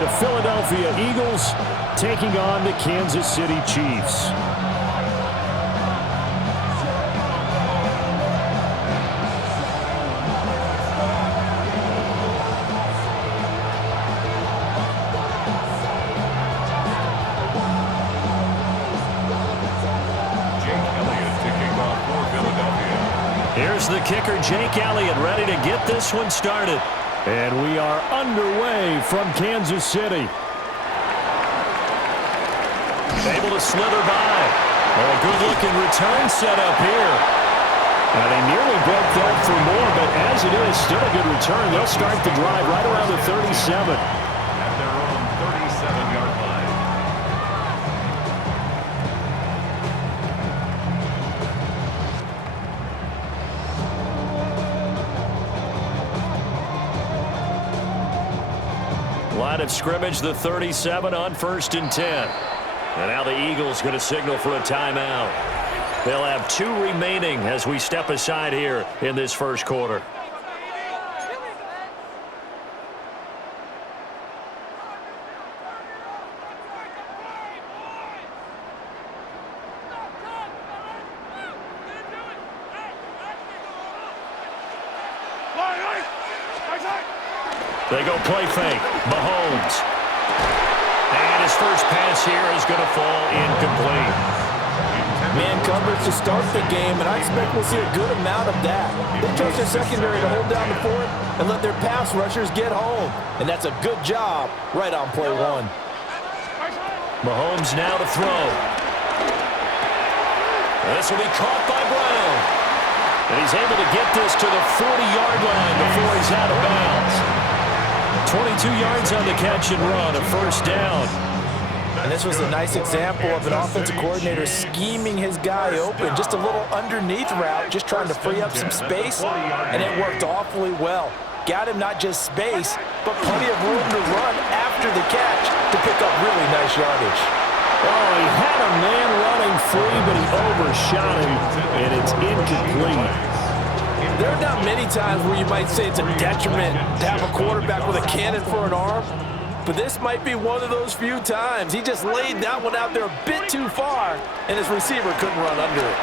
the Philadelphia Eagles taking on the Kansas City Chiefs. Here's the kicker, Jake Elliott, ready to get this one started. And we are underway from Kansas City. Able to slither by. Oh, a good-looking return set up here. And they nearly broke that for more, but as it is, still a good return. They'll start the drive right around the 37. At their own 37-yard line. Line of scrimmage, the 37 on 1st and 10. And now the Eagles going to signal for a timeout. They'll have 2 remaining as we step aside here in this first quarter. They go play fake. Mahomes. And his first pass here is going to fall incomplete. Man coverage to start the game, and I expect we'll see a good amount of that. They trust their secondary to hold down the fort and let their pass rushers get home. And that's a good job right on play 1. Mahomes now to throw. This will be caught by Brown. And he's able to get this to the 40-yard line before he's out of bounds. 22 yards on the catch and run, a first down. And this was a nice example of an offensive coordinator scheming his guy open. Just a little underneath route, just trying to free up some space, and it worked awfully well. Got him not just space, but plenty of room to run after the catch to pick up really nice yardage. Oh, he had a man running free, but he overshot him, and it's incomplete. There are not many times where you might say it's a detriment to have a quarterback with a cannon for an arm, but this might be one of those few times. He just laid that one out there a bit too far, and his receiver couldn't run under it.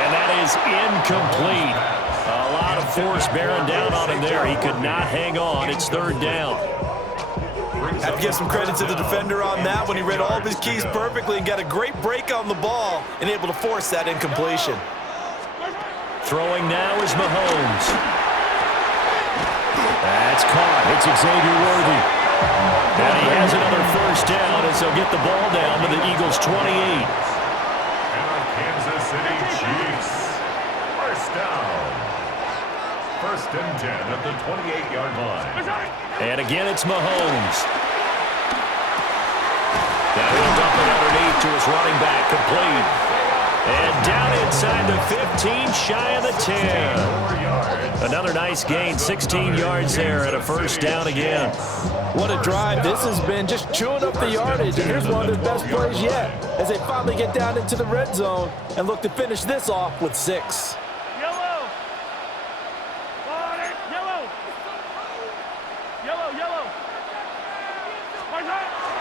And that is incomplete. A lot of force bearing down on him there. He could not hang on. It's 3rd down. Have to give some credit to the defender on that when he read all of his keys perfectly and got a great break on the ball and able to force that incompletion. Throwing now is Mahomes. That's caught. It's Xavier Worthy. And he has another first down as they'll get the ball down to the Eagles' 28. And our Kansas City Chiefs. First down. 1st and 10 at the 28-yard line. And again, it's Mahomes. Now he'll dump it underneath to his running back. Complete. And down inside the 15, shy of the 10. Another nice gain, 16 yards there, and a first down again. What a drive this has been, just chewing up the yardage, and here's one of their best plays yet as they finally get down into the red zone and look to finish this off with 6. Yellow.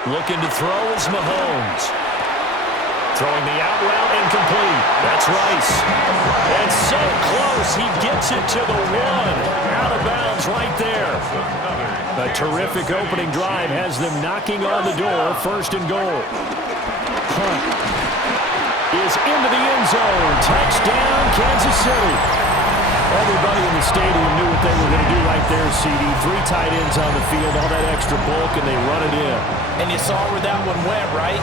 Looking to throw is Mahomes. Throwing the out route, incomplete. That's Rice. And so close, he gets it to the 1. Out of bounds right there. A terrific opening drive has them knocking on the door. 1st and goal. Punt is into the end zone. Touchdown, Kansas City. Everybody in the stadium knew what they were going to do right there, CD. 3 tight ends on the field, all that extra bulk, and they run it in. And you saw where that one went, right?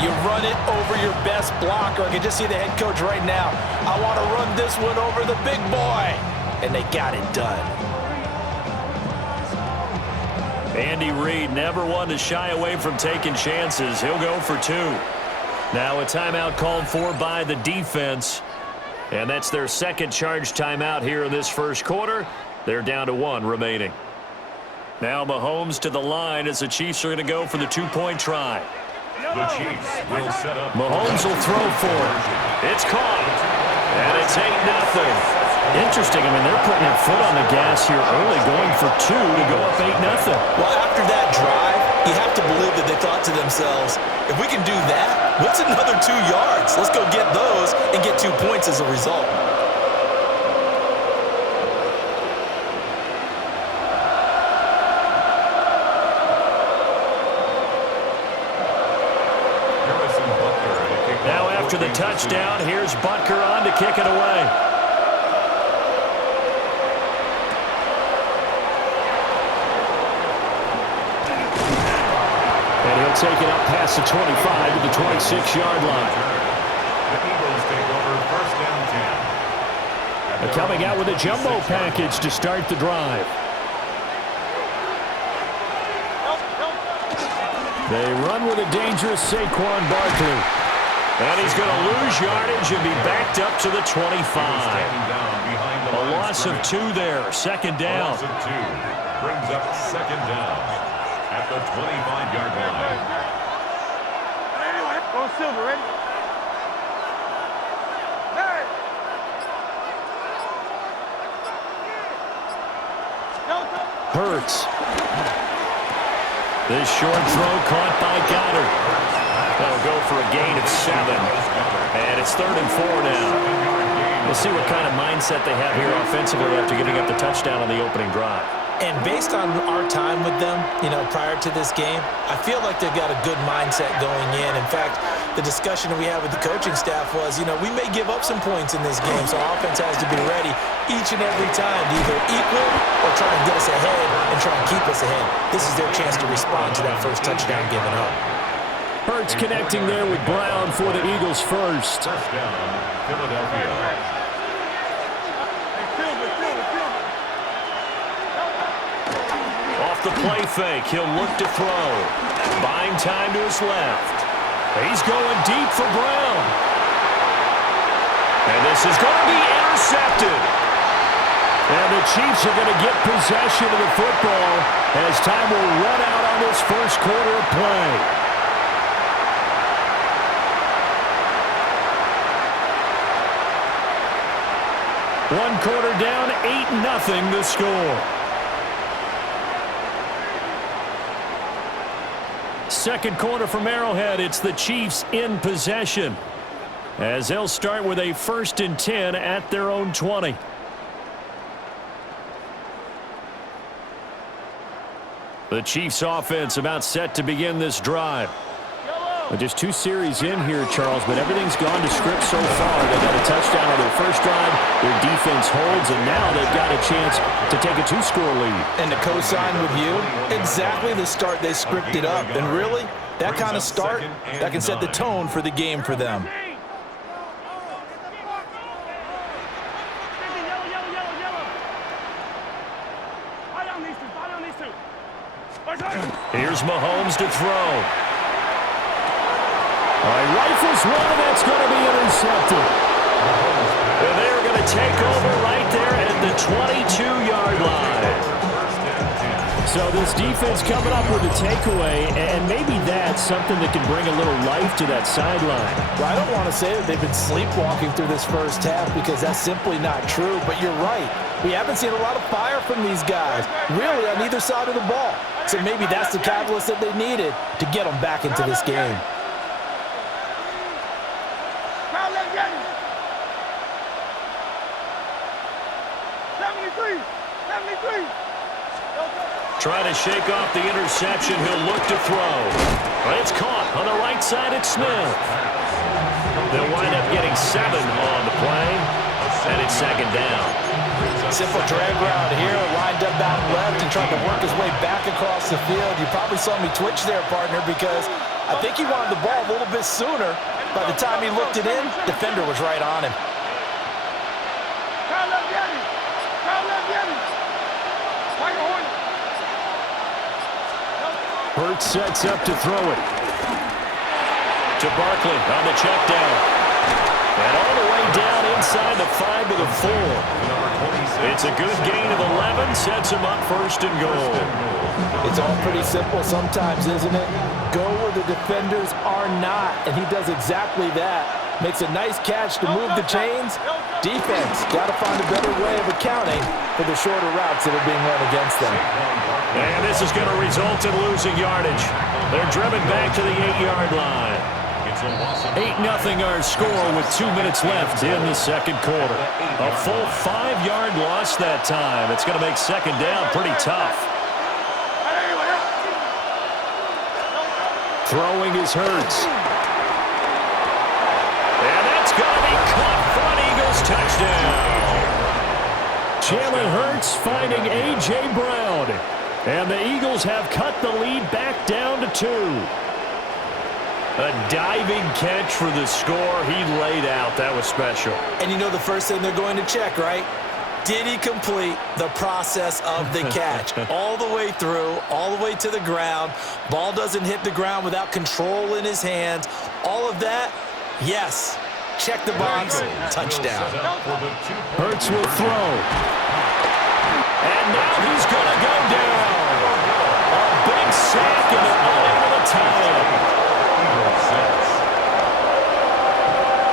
You run it over your best blocker. I can just see the head coach right now. I want to run this one over the big boy. And they got it done. Andy Reid, never one to shy away from taking chances. He'll go for 2. Now a timeout called for by the defense. And that's their second charge timeout here in this first quarter. They're down to 1 remaining. Now Mahomes to the line as the Chiefs are going to go for the 2-point try. The Chiefs will set up. Mahomes will throw for it. It's caught. And it's 8-0. Interesting. I mean, they're putting their foot on the gas here early, going for 2 to go up 8-0. Well, after that drive, you have to believe that they thought to themselves, if we can do that, what's another 2 yards? Let's go get those and get 2 points as a result. Now after the touchdown, here's Butker on to kick it away. And he'll take it up past the 25 to the 26-yard line. The Eagles take over first and 10. They're coming out with a jumbo package to start the drive. They run with a dangerous Saquon Barkley. And he's going to lose yardage and be backed up to the 25. A loss of 2 there, second down. A loss of 2 brings up second down at the 25-yard line. Go Silver, ready? Hurts. This short throw caught by Goddard. They'll go for a gain of 7. And it's 3rd and 4 now. We'll see what kind of mindset they have here offensively after giving up the touchdown on the opening drive. And based on our time with them, prior to this game, I feel like they've got a good mindset going in. In fact, the discussion that we had with the coaching staff was, we may give up some points in this game, so our offense has to be ready each and every time to either equal or try and get us ahead and try and keep us ahead. This is their chance to respond to that first touchdown given up. Hurts connecting there with Brown for the Eagles first. First down, Philadelphia. Off the play fake, he'll look to throw. Buying time to his left. He's going deep for Brown. And this is going to be intercepted. And the Chiefs are going to get possession of the football as time will run out on this first quarter of play. One quarter down, 8-0 the score. Second quarter from Arrowhead, it's the Chiefs in possession as they'll start with a 1st and 10 at their own 20. The Chiefs offense about set to begin this drive. Just 2 series in here, Charles, but everything's gone to script so far. They got a touchdown on their first drive. Their defense holds, and now they've got a chance to take a 2-score lead. And to co-sign with you, exactly the start they scripted up. And really, that kind of start, that can set the tone for the game for them. Here's Mahomes to throw. Rifles one, and that's going to be intercepted. And they're going to take over right there at the 22-yard line. So this defense coming up with a takeaway, and maybe that's something that can bring a little life to that sideline. Well, I don't want to say that they've been sleepwalking through this first half because that's simply not true, but you're right. We haven't seen a lot of fire from these guys, really, on either side of the ball. So maybe that's the catalyst that they needed to get them back into this game. Trying to shake off the interception. He'll look to throw. But it's caught on the right side at Smith. They'll wind up getting 7 on the play. And it's second down. Simple drag route here, lined up out left and trying to work his way back across the field. You probably saw me twitch there, partner, because I think he wanted the ball a little bit sooner. By the time he looked it in, defender was right on him. Hurts sets up to throw it. To Barkley on the check down. And all the way down inside the 5 to the 4. It's a good gain of 11, sets him up 1st and goal. It's all pretty simple sometimes, isn't it? Go where the defenders are not, and he does exactly that. Makes a nice catch to move the chains. Defense got to find a better way of accounting for the shorter routes that are being run against them. And this is going to result in losing yardage. They're driven back to the 8-yard line. 8-0 our score with 2 minutes left in the second quarter. A full 5-yard loss that time. It's going to make second down pretty tough. Throwing is Hurts. And that's going to be caught front. Eagles touchdown. Jalen Hurts finding A.J. Brown. And the Eagles have cut the lead back down to 2. A diving catch for the score. He laid out. That was special. And you know the first thing they're going to check, right? Did he complete the process of the catch? All the way through, all the way to the ground. Ball doesn't hit the ground without control in his hands. All of that, yes. Check the box. Touchdown. Hurts will throw. And now he's going to go down. A big sack and they're unable to tie him.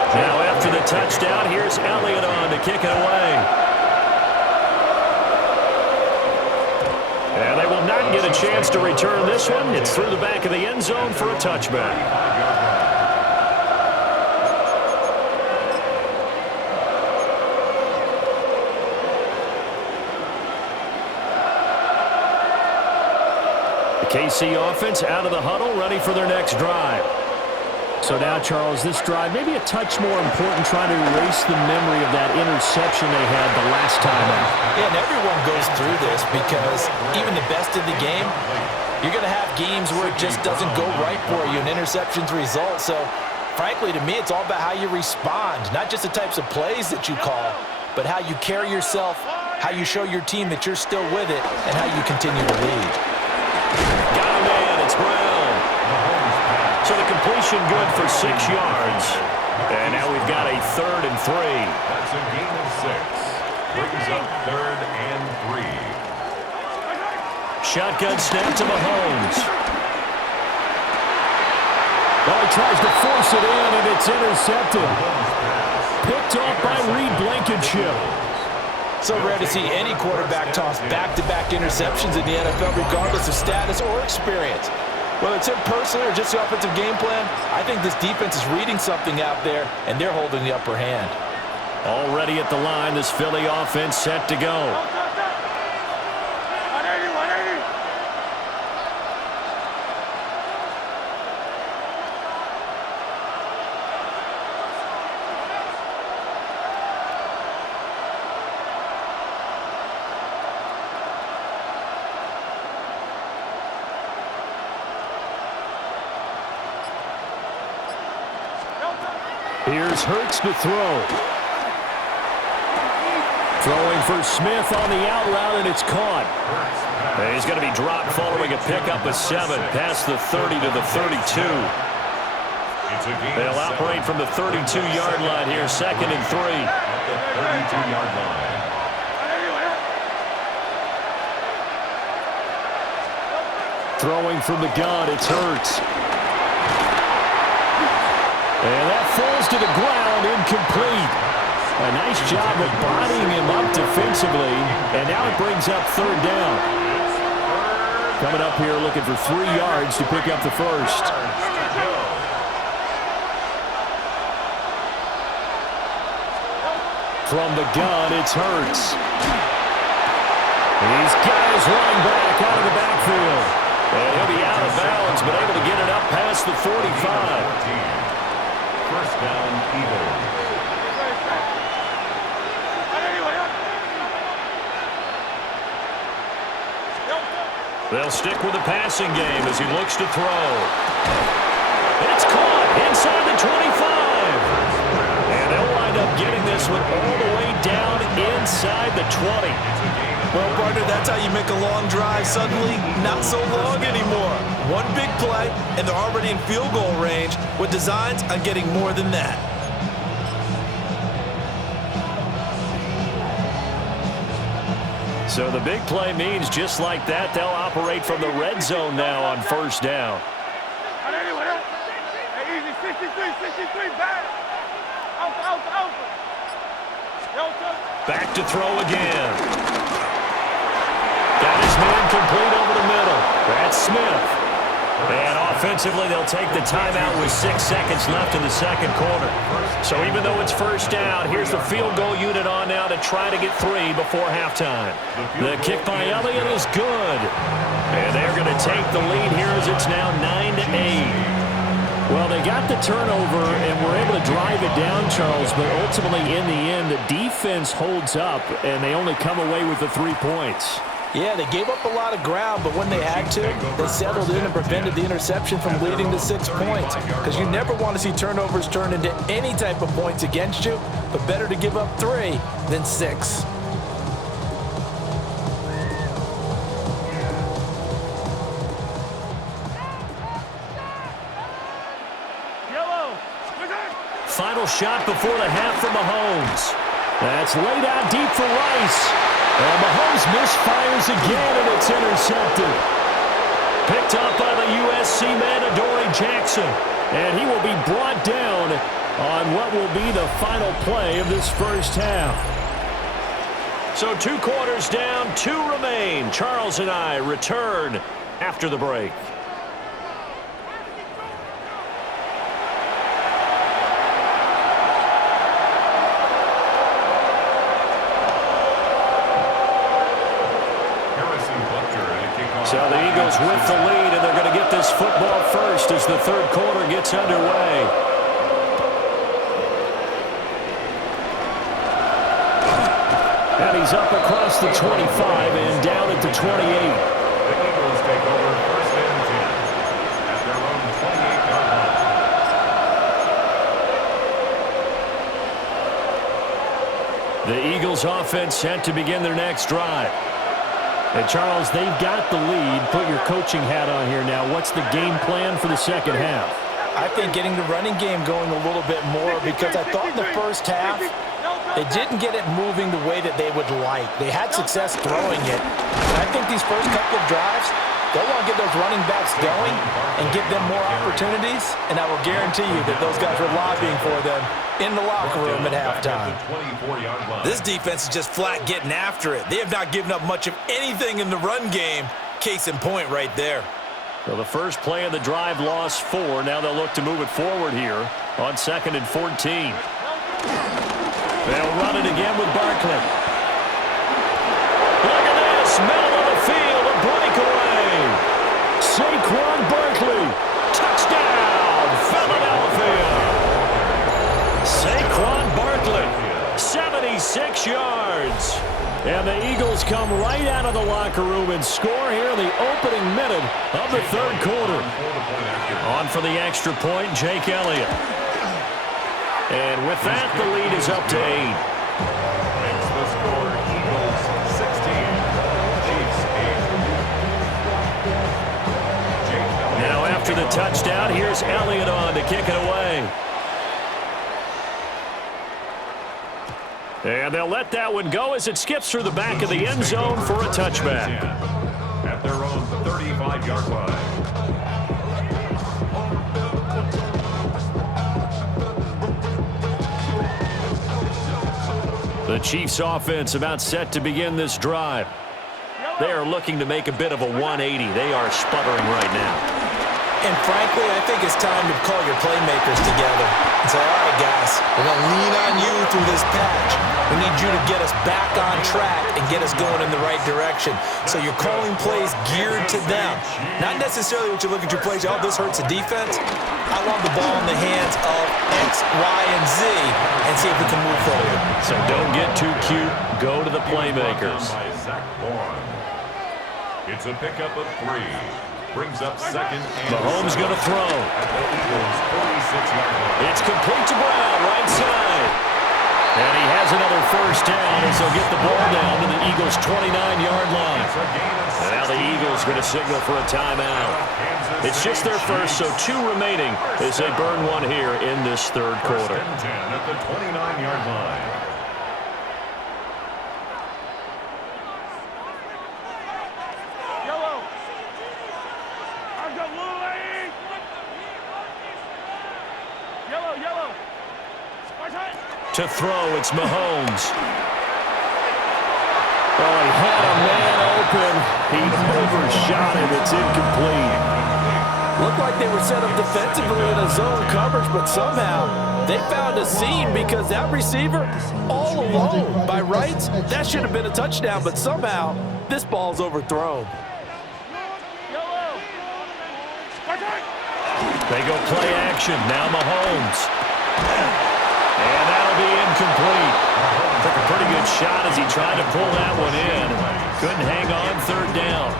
Now after the touchdown, here's Elliott on to kick it away. And they will not get a chance to return this one. It's through the back of the end zone for a touchback. The KC offense out of the huddle, ready for their next drive. So now, Charles, this drive may be a touch more important, trying to erase the memory of that interception they had the last time out. Yeah, and everyone goes through this because even the best in the game, you're going to have games where it just doesn't go right for you, and interceptions result. So, frankly, to me, it's all about how you respond, not just the types of plays that you call, but how you carry yourself, how you show your team that you're still with it, and how you continue to lead. Got a man, it's Brown. So the completion good for 6 yards. And now we've got a 3rd and 3. That's a gain of 6. Brings up 3rd and 3. Shotgun snap to Mahomes. Well, he tries to force it in, and it's intercepted. Picked off by Reed Blankenship. So rare to see any quarterback toss back-to-back interceptions in the NFL, regardless of status or experience. Whether it's him personally or just the offensive game plan, I think this defense is reading something out there, and they're holding the upper hand. Already at the line, this Philly offense set to go. Here's Hurts to throw. Throwing for Smith on the out route, and it's caught. And he's going to be dropped following a pickup of 7 past the 30 to the 32. They'll operate from the 32-yard line here, 2nd and 3. At the 32-yard line. Throwing from the gun, it's Hurts. And that falls to the ground, incomplete. A nice job of bodying him up defensively, and now it brings up 3rd down. Coming up here looking for 3 yards to pick up the first. From the gun, it's Hurts. He's got his running back out of the backfield. And he'll be out of bounds, but able to get it up past the 45. First down, Eagles. They'll stick with the passing game as he looks to throw. It's caught inside the 25. And they'll wind up getting this one all the way down inside the 20. Well, partner, that's how you make a long drive suddenly not so long anymore. One big play, and they're already in field goal range with designs on getting more than that. So the big play means just like that, they'll operate from the red zone now on 1st down. Back to throw again. Got his man complete over the middle. That's Smith. And offensively, they'll take the timeout with 6 seconds left in the second quarter. So even though it's first down, here's the field goal unit on now to try to get 3 before halftime. The kick by Elliott is good. And they're going to take the lead here as it's now 9-8. Well, they got the turnover and were able to drive it down, Charles, but ultimately in the end, the defense holds up, and they only come away with the 3 points. Yeah, they gave up a lot of ground, but when they had to, they settled in and prevented the interception from leading to 6 points. Because you never want to see turnovers turn into any type of points against you, but better to give up 3 than 6. Final shot before the half for Mahomes. That's laid out deep for Rice. And Mahomes misfires again, and it's intercepted. Picked up by the USC man, Adoree Jackson. And he will be brought down on what will be the final play of this first half. So 2 quarters down, 2 remain. Charles and I return after the break. So the Eagles with the lead, and they're going to get this football first as the third quarter gets underway. And he's up across the 25 and down at the 28. The Eagles take over first and 10 at their own 28-yard line. The Eagles offense set to begin their next drive. And, Charles, they've got the lead. Put your coaching hat on here now. What's the game plan for the second half? I think getting the running game going a little bit more, because I thought in the first half they didn't get it moving the way that they would like. They had success throwing it. And I think these first couple of drives, they'll want to get those running backs going and give them more opportunities. And I will guarantee you that those guys were lobbying for them in the locker room at halftime. This defense is just flat getting after it. They have not given up much of anything in the run game. Case in point right there. Well, the first play of the drive lost 4. Now they'll look to move it forward here on 2nd and 14. They'll run it again with Barkley. Look at this, middle of the field, a breakaway. Saquon Barkley, touchdown, Philadelphia. Saquon Barkley, 76 yards. And the Eagles come right out of the locker room and score here in the opening minute of the third quarter. On for the extra point, Jake Elliott. And with that, the lead is up to 8. Makes the score Eagles 16, Chiefs 8. Now after the touchdown, here's Elliott on to kick it away. And they'll let that one go as it skips through the back of the end zone for a touchback. At their own 35-yard line. The Chiefs offense about set to begin this drive. They are looking to make a bit of a 180. They are sputtering right now. And frankly, I think it's time to call your playmakers together and say, all right, guys, we're going to lean on you through this patch. We need you to get us back on track and get us going in the right direction. So you're calling plays geared to them. Not necessarily what you look at your plays, oh, this hurts the defense. I want the ball in the hands of X, Y, and Z and see if we can move forward. So don't get too cute. Go to the playmakers. It's a pickup of 3. Brings up 2nd and Mahomes going to throw. At the Eagles 46-yard line. It's complete to Brown, right side. And he has another first down as they'll get the ball down to the Eagles' 29-yard line. And now the Eagles going to signal for a timeout. It's just their first, so 2 remaining as they burn one here in this third quarter. First and 10 at the 29-yard line. To throw, it's Mahomes. Oh, he had a man open. He overshot him. It's incomplete. Looked like they were set up defensively in a zone coverage, but somehow they found a seam because that receiver all alone. By rights, that should have been a touchdown, but somehow this ball's overthrown. They go play action. Now Mahomes. And that'll be incomplete. Took a pretty good shot as he tried to pull that one in. Couldn't hang on third down.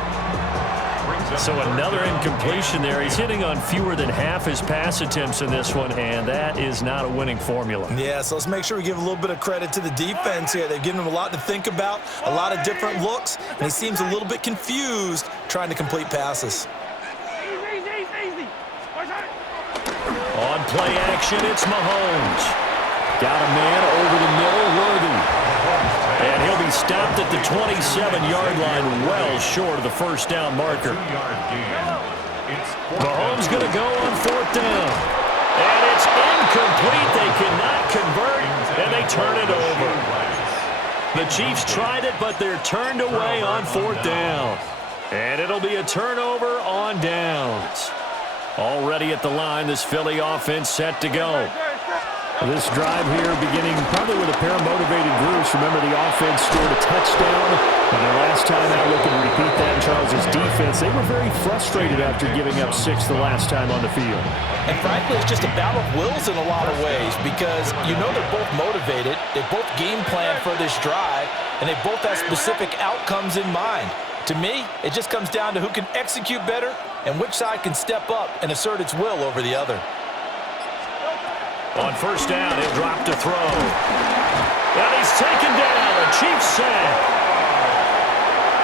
So another incompletion there. He's hitting on fewer than half his pass attempts in this one, and that is not a winning formula. Yeah, so let's make sure we give a little bit of credit to the defense here. They've given him a lot to think about, a lot of different looks, and he seems a little bit confused trying to complete passes. On play action, it's Mahomes. Got a man over the middle, Worthy. And he'll be stopped at the 27-yard line, well short of the first down marker. Mahomes going to go on fourth down. And it's incomplete. They cannot convert, and they turn it over. The Chiefs tried it, but they're turned away on fourth down. And it'll be a turnover on downs. Already at the line, this Philly offense set to go. This drive here beginning probably with a pair of motivated groups. Remember, the offense scored a touchdown. And the last time out, looking to repeat that, Charles' defense, they were very frustrated after giving up 6 the last time on the field. And frankly, it's just a battle of wills in a lot of ways because you know they're both motivated. They both game plan for this drive, and they both have specific outcomes in mind. To me, it just comes down to who can execute better and which side can step up and assert its will over the other. On first down, he'll drop to throw. And he's taken down. A Chiefs sack.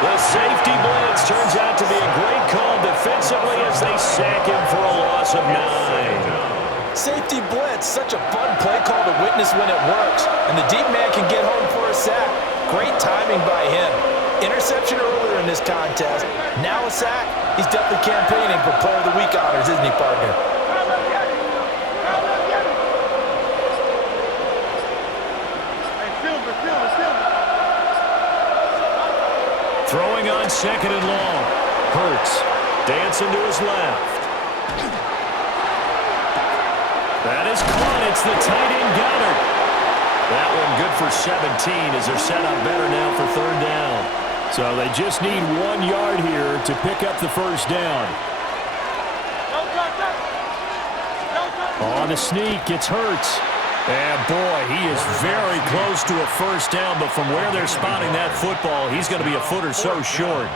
The safety blitz turns out to be a great call defensively as they sack him for a loss of 9. Safety blitz, such a fun play call to witness when it works. And the deep man can get home for a sack. Great timing by him. Interception earlier in this contest. Now a sack. He's definitely campaigning for Player of the Week honors, isn't he, partner? Throwing on second and long. Hurts. Dancing to his left. That is caught. It's the tight end Goddard. That one good for 17 as they're set up better now for third down. So they just need 1 yard here to pick up the first down. On the sneak, it's Hurts. And boy, he is very close to a first down, but from where they're spotting that football, he's going to be a foot or so short.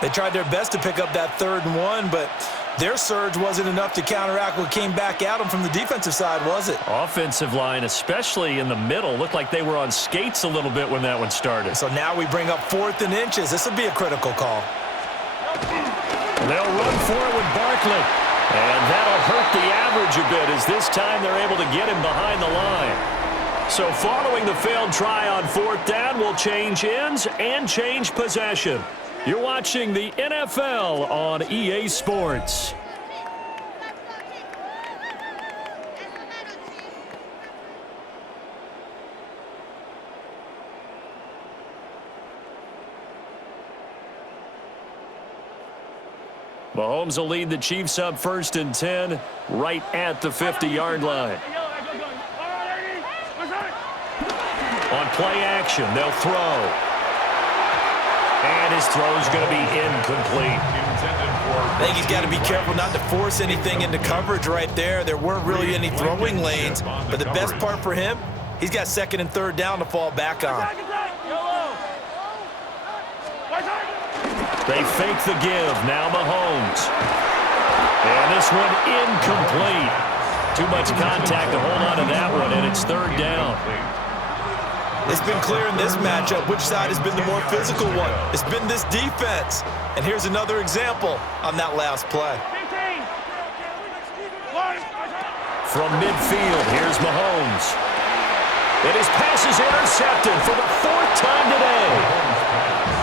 They tried their best to pick up that 3rd and 1, but their surge wasn't enough to counteract what came back at them from the defensive side, was it? Offensive line, especially in the middle, looked like they were on skates a little bit when that one started. So now we bring up 4th and inches. This will be a critical call. They'll run for it with Barkley. And that'll hurt the average a bit as this time they're able to get him behind the line. So following the failed try on fourth down, we'll change ends and change possession. You're watching the NFL on EA Sports. Mahomes will lead the Chiefs up 1st and 10 right at the 50-yard line. On play action, they'll throw. And his throw's going to be incomplete. I think he's got to be careful not to force anything into coverage right there. There weren't really any throwing lanes, but the best part for him, he's got 2nd and 3rd down to fall back on. They fake the give. Now Mahomes. And this one incomplete. Too much contact to hold on to that one, and it's 3rd down. It's been clear in this matchup which side has been the more physical one. It's been this defense. And here's another example on that last play. From midfield, here's Mahomes. And his pass is intercepted for the 4th time today.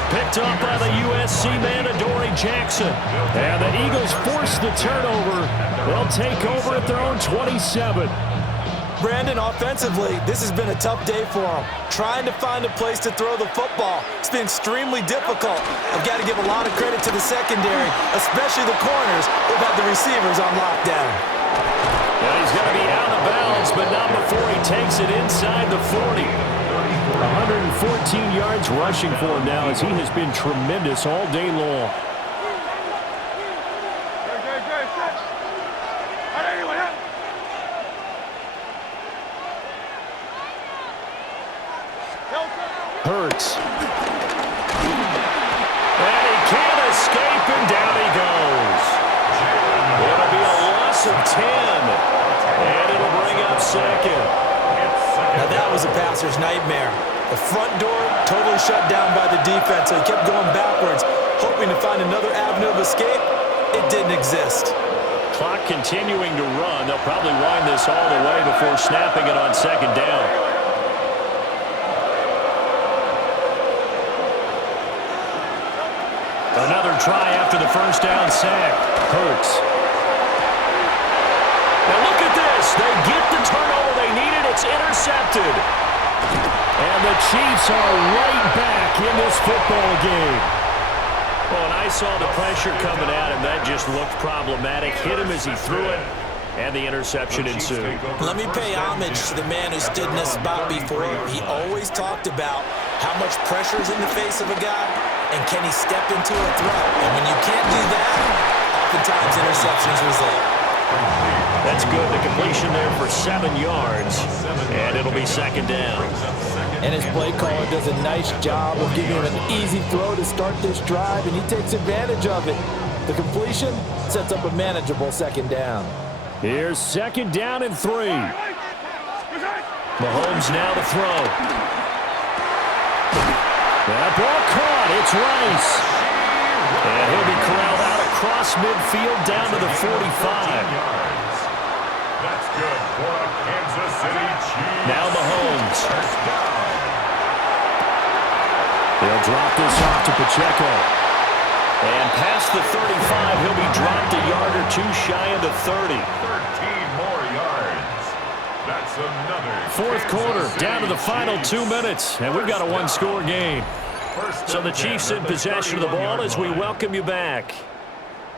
Picked up by the USC man, Adoree Jackson. And the Eagles force the turnover. They'll take over at their own 27. Brandon, offensively, this has been a tough day for him. Trying to find a place to throw the football. It's been extremely difficult. I've got to give a lot of credit to the secondary, especially the corners who've had the receivers on lockdown. Well, he's going to be out of bounds, but not before he takes it inside the 40. 114 yards rushing for him now as he has been tremendous all day long. Hurts. And he can't escape, and down he goes. It'll be a loss of 10. And it'll bring up second. Now that was a passer's nightmare. The front door totally shut down by the defense, so he kept going backwards, hoping to find another avenue of escape. It didn't exist. Clock continuing to run. They'll probably wind this all the way before snapping it on second down. Another try after the first down sack. Hurts. Now look at this. They get the turnover they needed. It's intercepted. And the Chiefs are right back in this football game. Well, and I saw the pressure coming at him. That just looked problematic. Hit him as he threw it, and the interception ensued. Let me pay homage to the man who stood in this spot before. He always talked about how much pressure is in the face of a guy, and can he step into a throw. And when you can't do that, oftentimes interceptions result. That's good. The completion there for 7 yards, and it'll be second down. And his play caller does a nice job of giving him an easy throw to start this drive, and he takes advantage of it. The completion sets up a manageable second down. Here's second down and 3. Mahomes now to throw. That ball caught. It's Rice. And he'll be corralled out across midfield down to the 45. That's good for a Kansas City Chiefs. Now Mahomes. They'll drop this off to Pacheco. And past the 35, he'll be dropped a yard or two shy of the 30. 13 more yards. That's another. Fourth quarter, down to the final 2 minutes, and we've got a one-score game. So the Chiefs in possession of the ball as we welcome you back.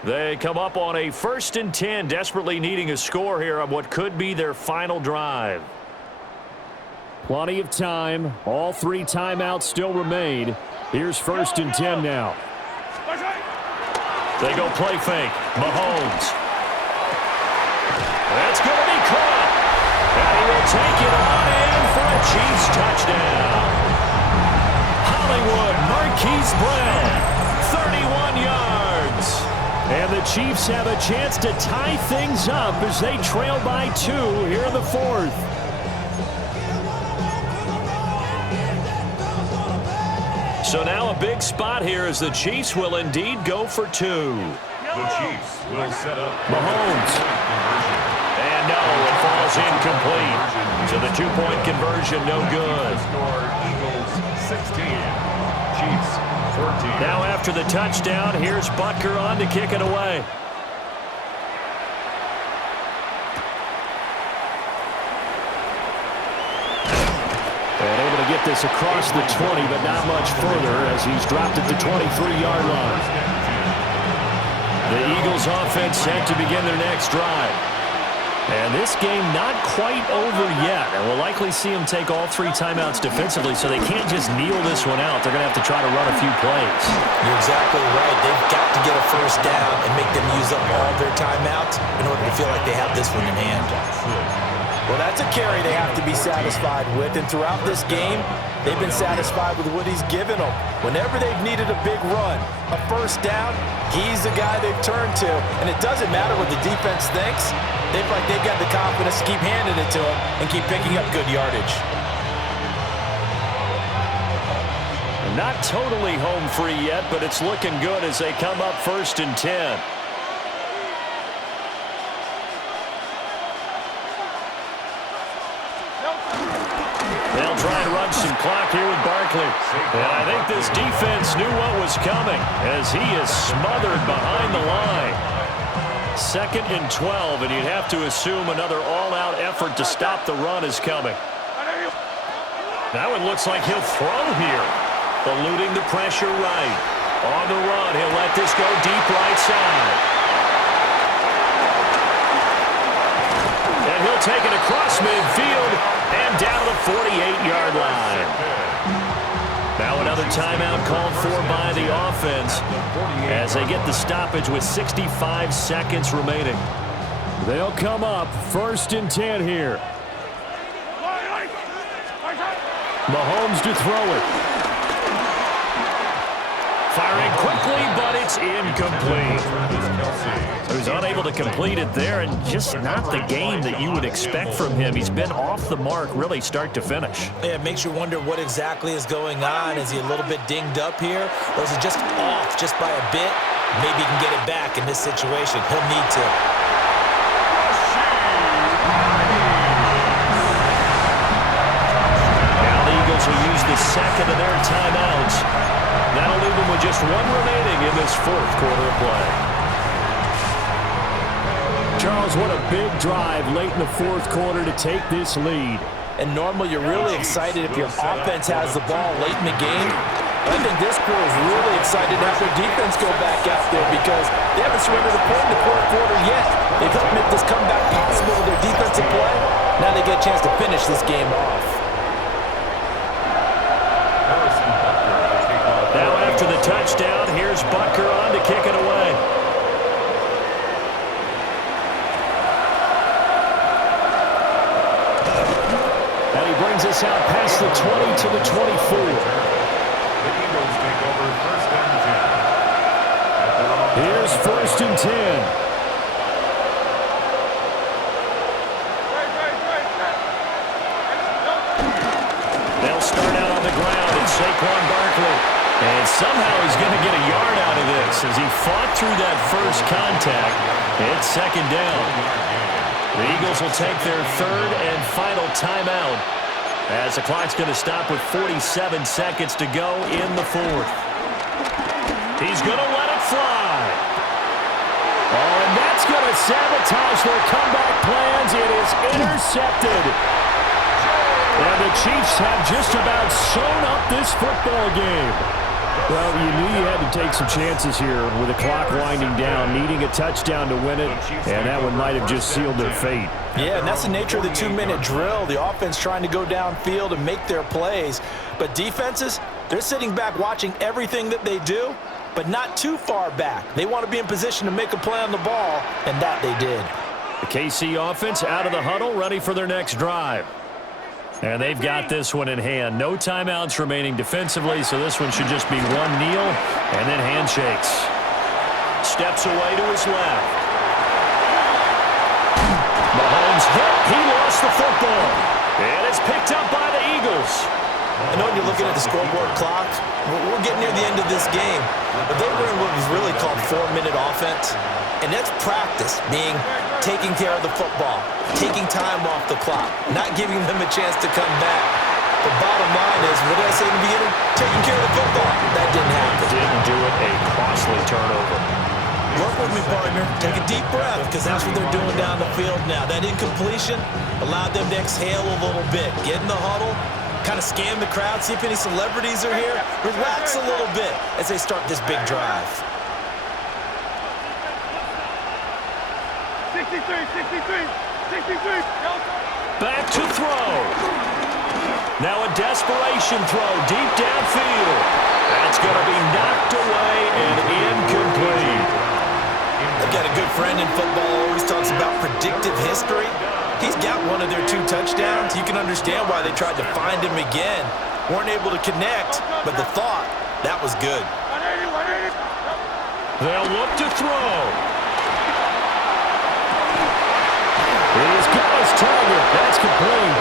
They come up on a 1st and 10, desperately needing a score here on what could be their final drive. Plenty of time. All 3 timeouts still remain. Here's 1st and 10 now. They go play fake. Mahomes. That's going to be caught. And he will take it on in for a Chiefs touchdown. Hollywood Marquise Brown, 31 yards. And the Chiefs have a chance to tie things up as they trail by 2 here in the 4th. So now a big spot here as the Chiefs will indeed go for 2. The Chiefs will set up Mahomes. And no, it falls incomplete. So the 2-point conversion no good. Score Eagles 16, Chiefs 14. Now after the touchdown, here's Butker on to kick it away. And able to get this across the 20, but not much further as he's dropped it to 23-yard line. The Eagles offense set to begin their next drive. And this game not quite over yet. And we'll likely see them take all 3 timeouts defensively, so they can't just kneel this one out. They're going to have to try to run a few plays. You're exactly right. They've got to get a first down and make them use up all their timeouts in order to feel like they have this one in hand. Well, that's a carry they have to be satisfied with. And throughout this game, they've been satisfied with what he's given them. Whenever they've needed a big run, a first down, he's the guy they've turned to. And it doesn't matter what the defense thinks. They've got the confidence to keep handing it to him and keep picking up good yardage. Not totally home free yet, but it's looking good as they come up 1st and 10. They'll try and run some clock here with Barkley. And I think this defense knew what was coming as he is smothered behind the line. 2nd and 12, and you'd have to assume another all-out effort to stop the run is coming. Now it looks like he'll throw here. Eluding the pressure right. On the run, he'll let this go deep right side. And he'll take it across midfield and down to the 48-yard line. Now another timeout called for by the offense as they get the stoppage with 65 seconds remaining. They'll come up 1st and 10 here. Mahomes to throw it. Firing quickly, but it's incomplete. So he's unable to complete it there, and just not the game that you would expect from him. He's been off the mark, really, start to finish. Yeah, it makes you wonder what exactly is going on. Is he a little bit dinged up here, or is it just off just by a bit? Maybe he can get it back in this situation. He'll need to. Now the Eagles will use the second of their timeouts. That'll leave them with just one remaining in this 4th quarter of play. Charles, what a big drive late in the 4th quarter to take this lead. And normally you're really excited if your offense has the ball late in the game. I think this crew is really excited to have their defense go back out there because they haven't surrendered a point in the 4th quarter yet. They've helped make this comeback possible with their defensive play. Now they get a chance to finish this game off. Now after the touchdown, here's Butker on to kick it away. And he brings us out past the 20 to the 24. The Eagles take over 1st and 10. Here's 1st and 10. They'll start out on the ground. It's Saquon Barkley. And somehow he's going to get a yard out of this as he fought through that first contact. It's 2nd down. The Eagles will take their 3rd and final timeout as the clock's going to stop with 47 seconds to go in the 4th. He's going to let it fly. Oh, and that's going to sabotage their comeback plans. It is intercepted. And the Chiefs have just about sewn up this football game. Well, you knew you had to take some chances here with the clock winding down, needing a touchdown to win it, and that one might have just sealed their fate. Yeah, and that's the nature of the 2-minute drill. The offense trying to go downfield and make their plays. But defenses, they're sitting back watching everything that they do, but not too far back. They want to be in position to make a play on the ball, and that they did. The KC offense out of the huddle, ready for their next drive. And they've got this one in hand. No timeouts remaining defensively, so this one should just be one kneel and then handshakes. Steps away to his left. Mahomes hit. He lost the football. And it's picked up by the Eagles. I know when you're looking at the scoreboard clock, we're getting near the end of this game. But they were in what was really called 4-minute offense. And that's practice, meaning taking care of the football, taking time off the clock, not giving them a chance to come back. The bottom line is, what did I say in the beginning? Taking care of the football. That didn't happen. Didn't do it. A costly turnover. Work with me, partner. Take a deep breath, because that's what they're doing down the field now. That incompletion allowed them to exhale a little bit. Get in the huddle, kind of scan the crowd, see if any celebrities are here. Relax a little bit as they start this big drive. 63. Back to throw. Now a desperation throw deep downfield. That's going to be knocked away and incomplete. I've got a good friend in football, always talks about predictive history. He's got one of their 2 touchdowns. You can understand why they tried to find him again. Weren't able to connect, but the thought, that was good. They'll look to throw. He's got his target. That's complete.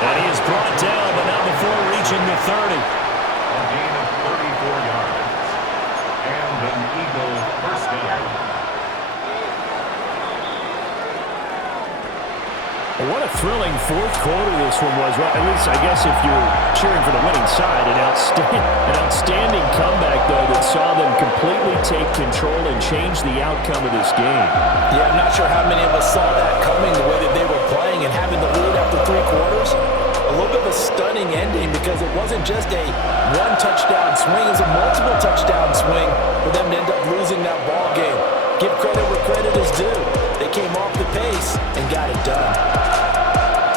And he is brought down, but not before reaching the 30. A gain of 34 yards. And an Eagle first down. What a thrilling fourth quarter this one was. Well, at least I guess if you're cheering for the winning side, an outstanding comeback, though, that saw them completely take control and change the outcome of this game. Yeah, I'm not sure how many of us saw that coming, the way that they were playing and having the lead after 3 quarters. A little bit of a stunning ending because it wasn't just a one-touchdown swing. It was a multiple touchdown swing for them to end up losing that ball game. Give credit where credit is due. They came off the pace and got it done.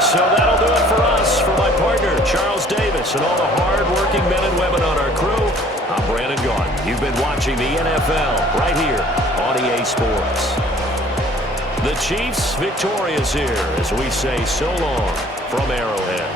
So that'll do it for us. For my partner, Charles Davis, and all the hard-working men and women on our crew, I'm Brandon Gaudin. You've been watching the NFL right here on EA Sports. The Chiefs victorious here as we say so long from Arrowhead.